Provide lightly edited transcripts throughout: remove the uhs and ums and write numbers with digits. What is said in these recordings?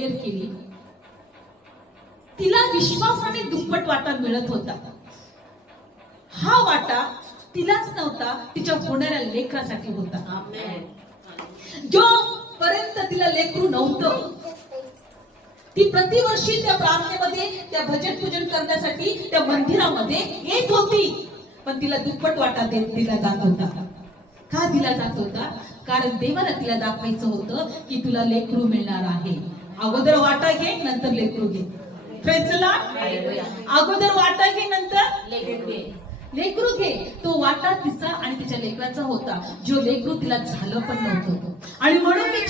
Declare केली, तिला विश्वासाने दुप्पट वाटा मिळत होता. हा वाटा तिलाच नव्हता, तिच्या होणाऱ्या लेकरासाठी होता. जोपर्यंत तिला लेकरू नव्हतं, ती प्रतिवर्षी त्या प्रार्थनेमध्ये, त्या भजन पूजन करण्यासाठी त्या मंदिरामध्ये येत होती, पण तिला दुप्पट वाटा दिला जात होता. का दिला जात होता? कारण देवाला तिला दाखवायचं होतं की तुला लेकरू मिळणार आहे. अगोदर वाटा घे, नंतर लेकरू घे. Praise the Lord. अगोदर वाटा घे, नंतर लेकरू घे. तो वाटा तिचा आणि तिच्या लेकराचा होता, जो लेकरू तिला झालं पण नव्हतं. आणि म्हणून मी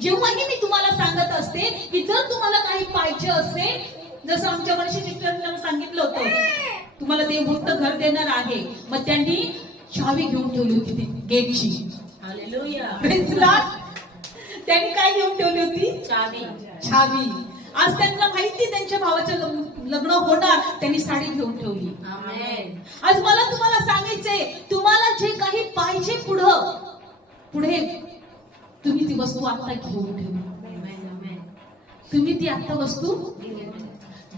जेव्हाही मी तुम्हाला सांगत असते की जर तुम्हाला काही पाहिजे असेल, जसं आमच्या वर्षी शिक्षकांना सांगितलं होतं, तुम्हाला ते मोठं घर देणार आहे, मग त्यांनी चावी घेऊन ठेवली होती ती गेटची. हालेलुया. Praise the Lord. त्यांनी काय घेऊन ठेवली होती? चावी. आज त्यांना माहिती त्यांच्या भावाचं लग्न होणार, त्यांनी साडी घेऊन ठेवली. आज मला तुम्हाला सांगायचंय, तुम्हाला जे काही पाहिजे पुढे तुम्ही ती वस्तू आता घेऊन ठेवा. तुम्ही ती आता वस्तू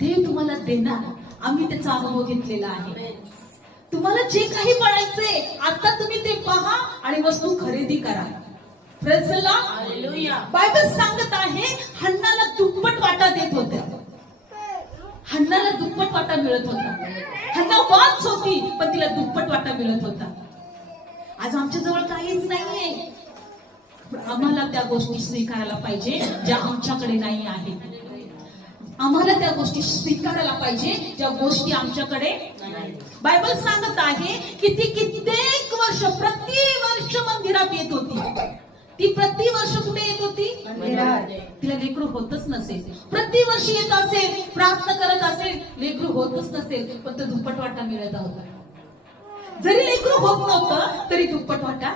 देव तुम्हाला देणार. आम्ही त्याचा अनुभव घेतलेला आहे. तुम्हाला जे काही पाहिजे आता तुम्ही ते पहा आणि वस्तू खरेदी करा. Praise the Lord. Hallelujah. Bible सांगत आहे, हन्नाला दुप्पट वाटा देत होत्या. हन्नाला दुप्पट वाटा मिळत होता. हन्ना वाच होती, पण तिला दुप्पट वाटा मिळत होता. आज आमच्या जवळ काहीच नाहीये, आम्हाला त्या गोष्टी स्वीकारायला पाहिजे ज्या आमच्याकडे नाही आहेत. आम्हाला त्या गोष्टी स्वीकारायला पाहिजे ज्या गोष्टी आमच्याकडे नाही. बायबल सांगत आहे की ती कित्येक वर्ष प्रतिवर्ष मंदिरात येत होती. ती प्रतिवर्ष कुठे येत होती? तिला लेकरू होतच नसेल. प्रतिवर्षी येत असेल, प्रार्थना करत असेल, लेकरू होतच नसेल, पण तो दुप्पट वाटा मिळत होता. जरी लेकरू होत नव्हतं तरी दुप्पट वाटा